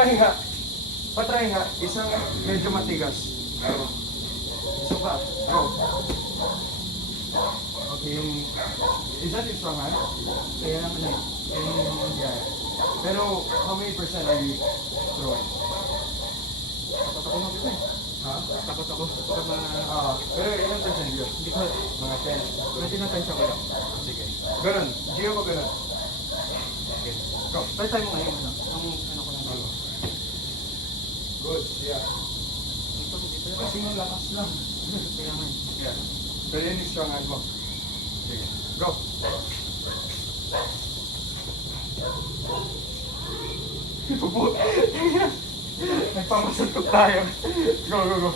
Patry nga. Patry nga. Isang medyo matigas. So pa. Go. Okay, yung... Is that your strong hand? Kaya naman eh. Yeah. Pero, how many percent are you throwing? Takot ako mag eh. Ha? Takot ako. Pero ilang percent yun? Hindi ko. Mga 10. May tinatansya ko lang. Sige. Ganun. Gio ko ganun. Okay. Go. Try tayo mo ngayon. Ang ano ko lang. Good. Yeah. Dito. Kasi mo lakas lang. Kaya nga. Yeah. Pero yun yung strong hand mo. Sige. Go. Pupo. Nagpamasuntok tayo. Go, go, go.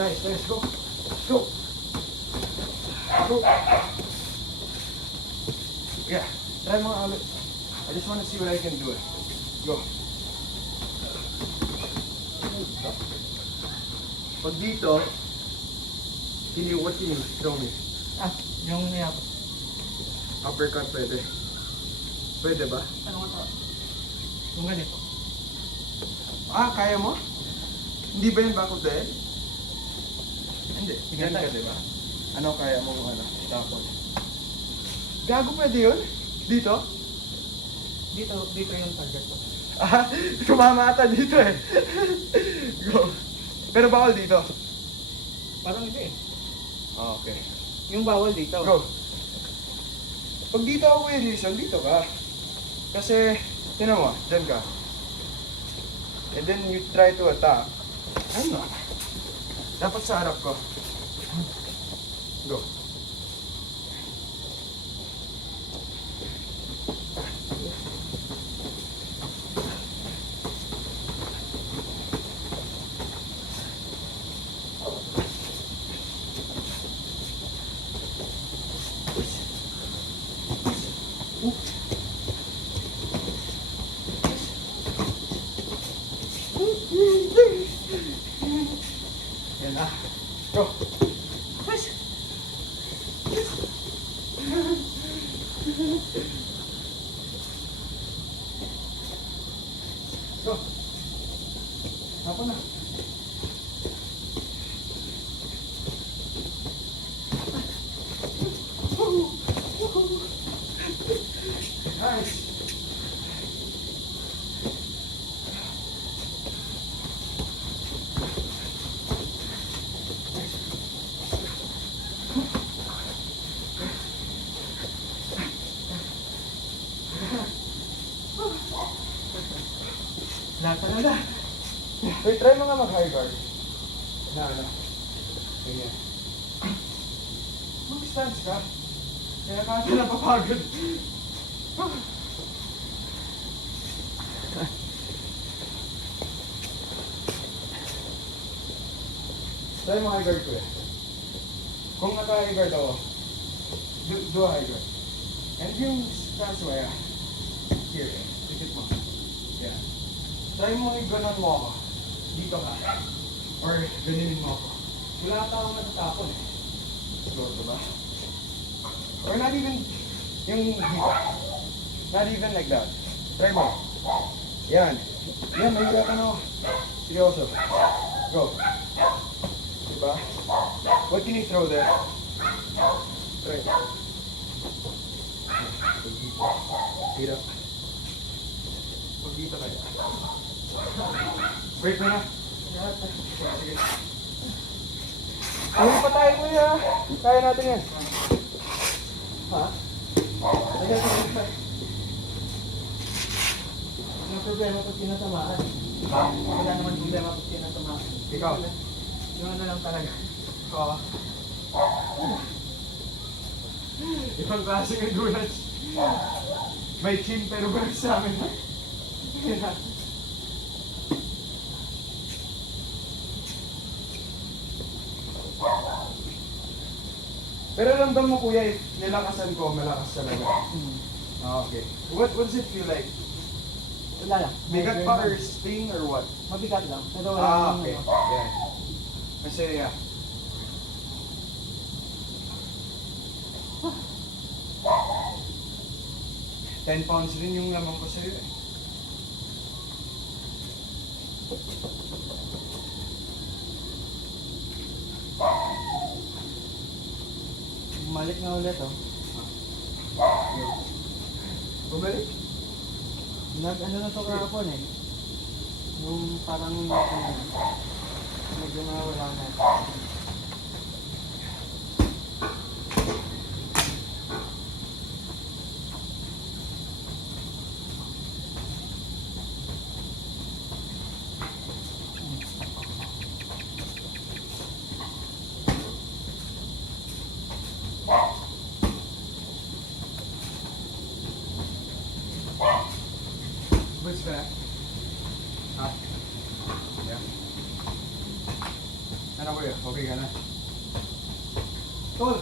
Nice, nice. Go. Go. Go. Yeah. Try mo ulit. I just want to see what I can do. Go. Pag dito, what can you throw me? Yung niyap. Uppercut pwede. Pwede ba? Ano nga to? Yung ganito. Kaya mo? Hindi ba yung back of the head? Hindi. Ganun ka, diba? Ano kaya mo ano? Tapos. Gago pwede yun? Dito? Dito yung target ko. Tumama ata dito eh. Go. Pero bawal dito. Parang hindi eh. Okay. Yung bawal dito. Go. Pag dito ako Kuya Jason, dito ka. Kasi, tinan mo, dyan ka. And then you try to attack. Ano? Dapat sa harap ko. Go. Yan na. Go. Push. Go. Ako na. Nice. Lahat talaga. Wait, try mo nga mag-high guard. Ano? Ganyan. Mag-stance ka. Kaya ka ata napapagod. Try mo high guard ko eh. Kung naka-high guard ako, do a high guard. And yung stance mo, yeah. Here, tikit mo. Yeah. Try mo i-ganon mo ako. Dito ka. Or ganinin mo ako. Wala ata akong natatapon eh. Siguro ba? Or not even yung dito. Not even like that. Try mo. Yan. Yan, mahirapan ako. Seryoso. Go. Diba? What can you throw there? Try. Hirap. Pag dito kaya. Break mo na. Sige. Ayun pa tayo kuya. Kaya natin yan. Ha? Yung problema pag tinatamaan. Wala naman problema pag tinatamaan. Ikaw. Yung ano lang talaga. Oo. Ibang klaseng endurance. May chin pero balik sa amin. Pero ramdam mo kuya, nilakasan ko, malakas talaga. Okay. What does it feel like? Wala lang. Bigat Medyo pa lang. or sting or what? Mabigat lang. Pero wala Okay. ano. Yeah. Kasi, yeah. £10 rin yung laman ko sa'yo eh. Bumalik na ulit oh. Bumalik? Ano na to kahapon eh. Yung parang medyo nawala na. Boots ka na? Ha? Yeah. Ano kuya? Okay ka na? Tol!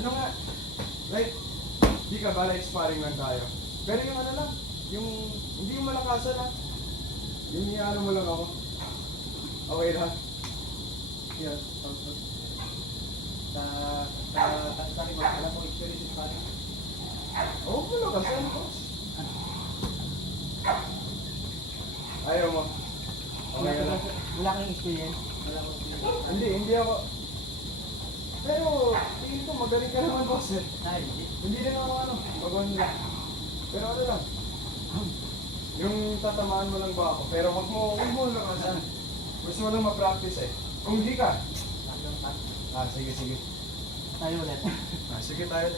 Ano nga? Right? Di ka ba like sparring lang tayo? Pero yung ano lang, yung hindi yung malakasan ha. Yung ano mo lang ako. Okay lang. Yun. Sa likod, alam mo experience yung parang. Oo, malakasan boss. Ayaw mo. Okay ka na? Wala kang experience. Wala kang experience. Hindi ako. Pero, tingin ko magaling ka naman boss eh. Ay, Hindi rin ako ano, bagon lang. Pero ano lang, yung tatamaan mo lang ba ako, pero huwag mo lakasan. Gusto mo lang ma-practice eh. Kung hindi ka, sige. tayo ulit. Sige tayo.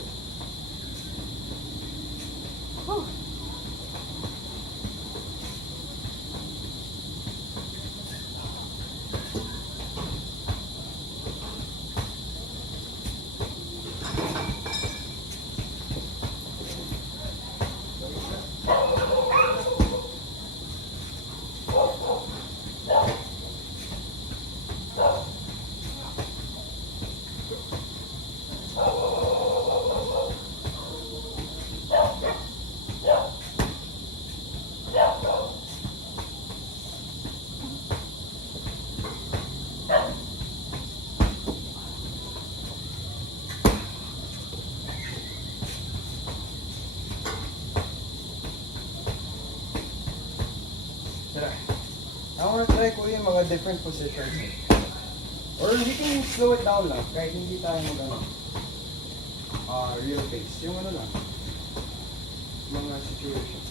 Tara. I wanna try ko yung mga different positions eh. Or we can slow it down lang, kahit hindi tayo mag real pace. Yung ano lang, mga situations.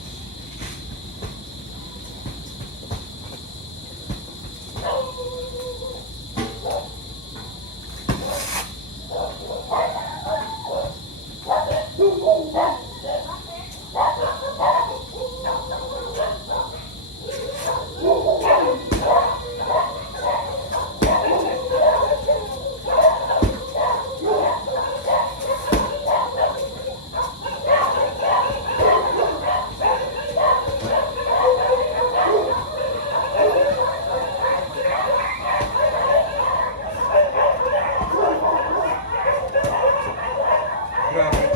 Grabe.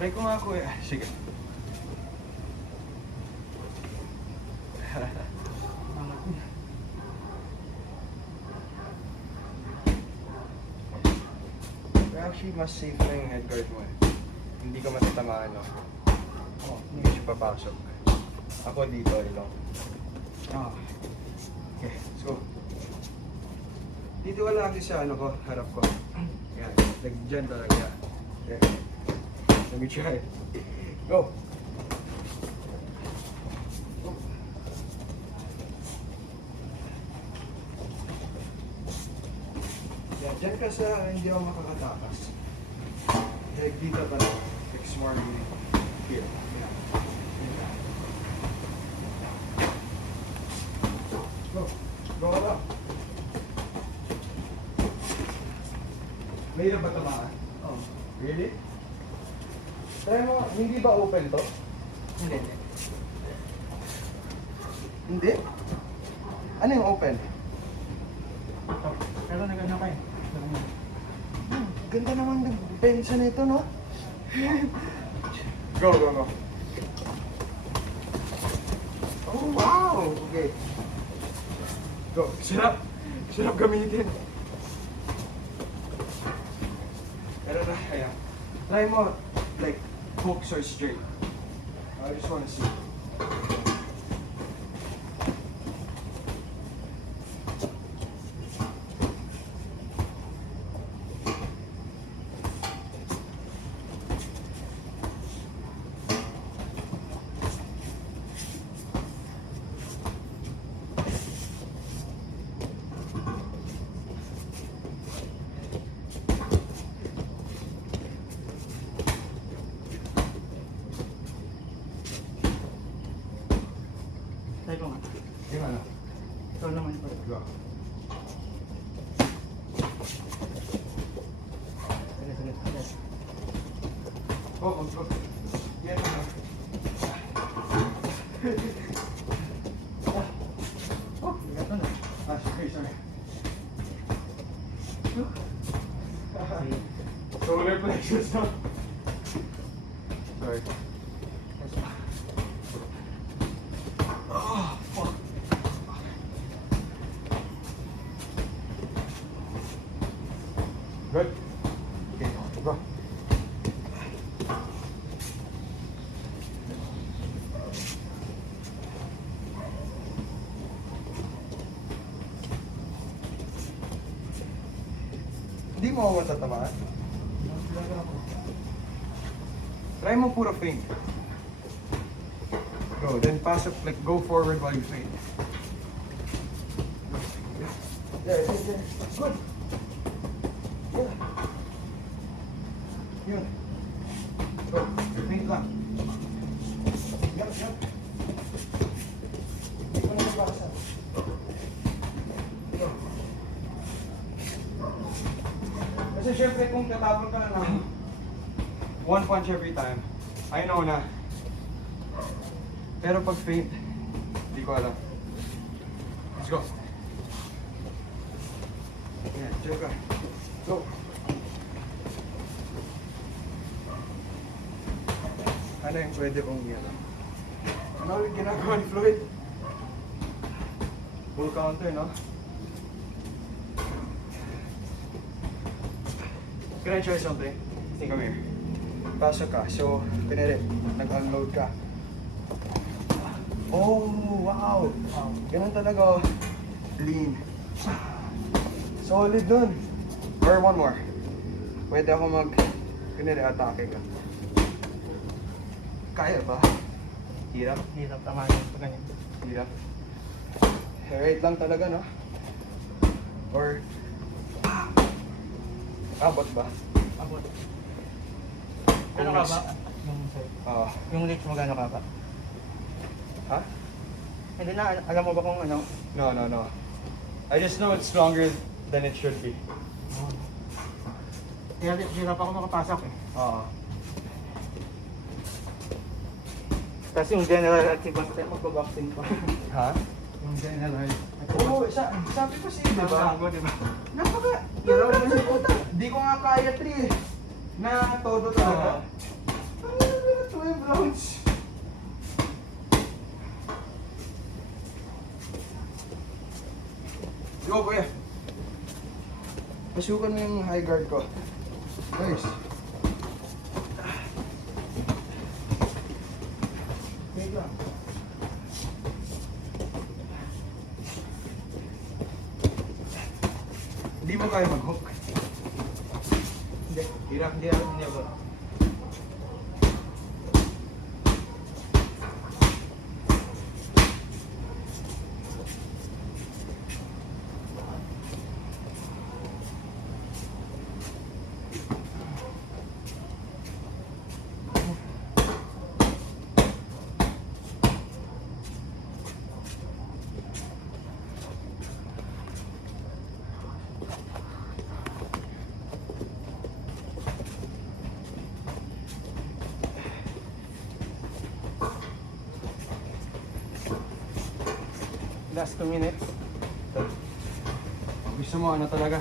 Try ko nga kuya. Sige. Actually, mas safe na yung head guard mo eh. Hindi ka matatamaan, no? Oh, Hindi siya papasok. Ako dito, ito. Ah. Okay, let's go. Dito ka lagi sa ano ko, harap ko. Yan, like dyan talaga. Okay. Let me try. Go! Go. Yan, dyan ka sa hindi ako makakatakas. Like dito talaga. Like smartly. Here. Yan. Yan. Go. Go ka lang. Mahirap ba tamaan? Oh. Really? Try mo, hindi ba open to? Hindi. Hindi? Ano yung open? Oh, pero nagano kayo. Ganda naman ng pensa nito, no? Go, go, go. Oh, wow! Okay. Go. Sarap! Sarap gamitin. Pero na, ayan. Try mo, like, hooks or straight. I just wanna see. Try ko nga. Yung ano? Ito naman po. Go. Ulit. Oh, go. Yan ano. Oh, gato na. Ah, sorry. Solar plexus, no? Sorry. Oh, fuck. Good. Okay, go. Hindi mo ako matatamaan. Try mo puro feint. Go, then pass it, like go forward while you feint. Yeah. Good. Yeah. Yun. Go, feint lang. Yup. Hindi ko na mabasa. Go. Kasi syempre kung tatapon ka na ng one punch every time, I know na. Pero pag feint, hindi ko alam. Let's go. Yeah, check ka. Go. Ano yung pwede kong gano'n? Ano yung ginagawa ni Floyd? Full counter, no? Can I try something? Come here. Pasok ka. So, pinili. Nag-unload ka. Oh, wow! Ganun talaga. Lean. Solid dun. Or one more. Pwede ako pinili, atake ka. Kaya ba? Hirap. Hirap tamahan yung pag ganyan. Hirap. Right lang talaga, no? Or... abot ba? Abot. Ano ka ba? Oo. Yung reach mo gano'n ka ba? Ha? Hindi na, alam mo ba kung ano? No. I just know it's stronger than it should be. Kaya hirap ako makapasok eh. Oo. Kasi yung general at si Basta magbo-boxing pa. Ha? Yung general. Oo, sabi ko sa'yo, di ba? Bago, di ba? Napaka... Di ko nga kaya 3 eh. Na todo talaga. Ang hirap na 12 rounds. Go, kuya. Pasukan mo yung high guard ko. Nice. Wait lang. Hindi mo kaya mag-hook. Hindi. Hirap. Hindi ako. Last 2 minutes. Gusto mo ano talaga?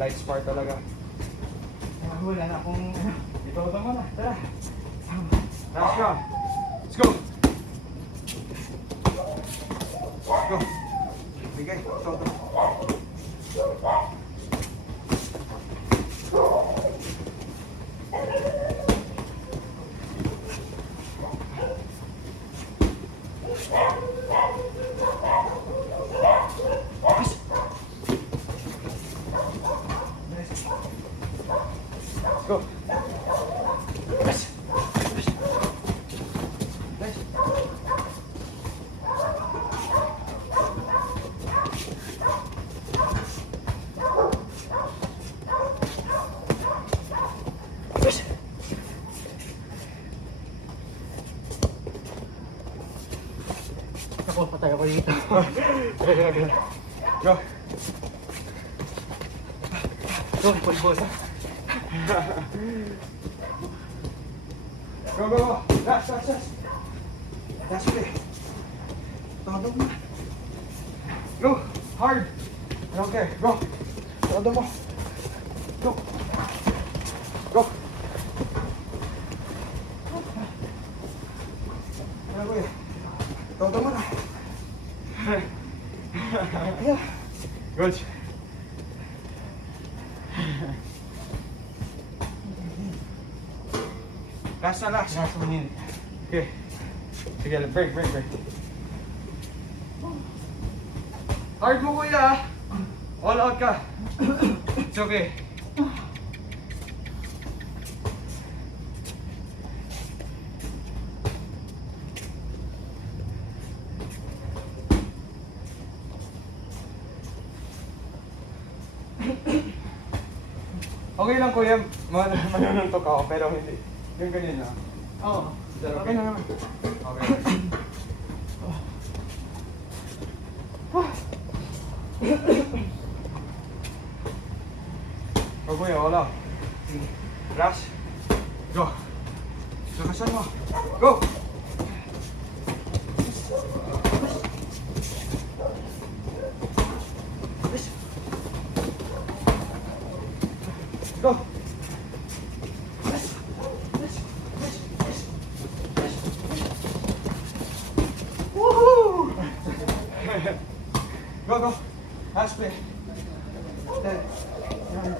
Light spark talaga. Wala na akong ano. Ito mo na. Tara. Last round. Let's go. Let's go. Bigay. Ito. Let's go. Yes. Nice. Yes. Ako, patay ako dito. Go. Go, pulbos. Go, go, go. Last. Last ulit. Todo mo. Go. Hard. I don't care. Go. Todo mo. Go. Go. Ano ko eh. Todo mo na. Yeah. Good. Last na last. Last minute. Okay. Sige, break. Hard mo kuya. All out ka. It's okay. Okay lang kuya, manununtok ako pero hindi. Yung ganyan na. Oo. Okay na naman. Okay. O kuya, wala. Rush. Go. Lakasan mo. Go! Go! Woohoo! Go! Last play. 10, 9,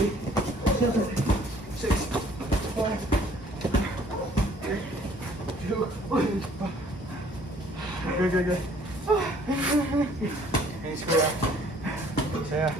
8, 7, 6, 5, 3, 2, 1. Good. Thanks, kuya. Saya.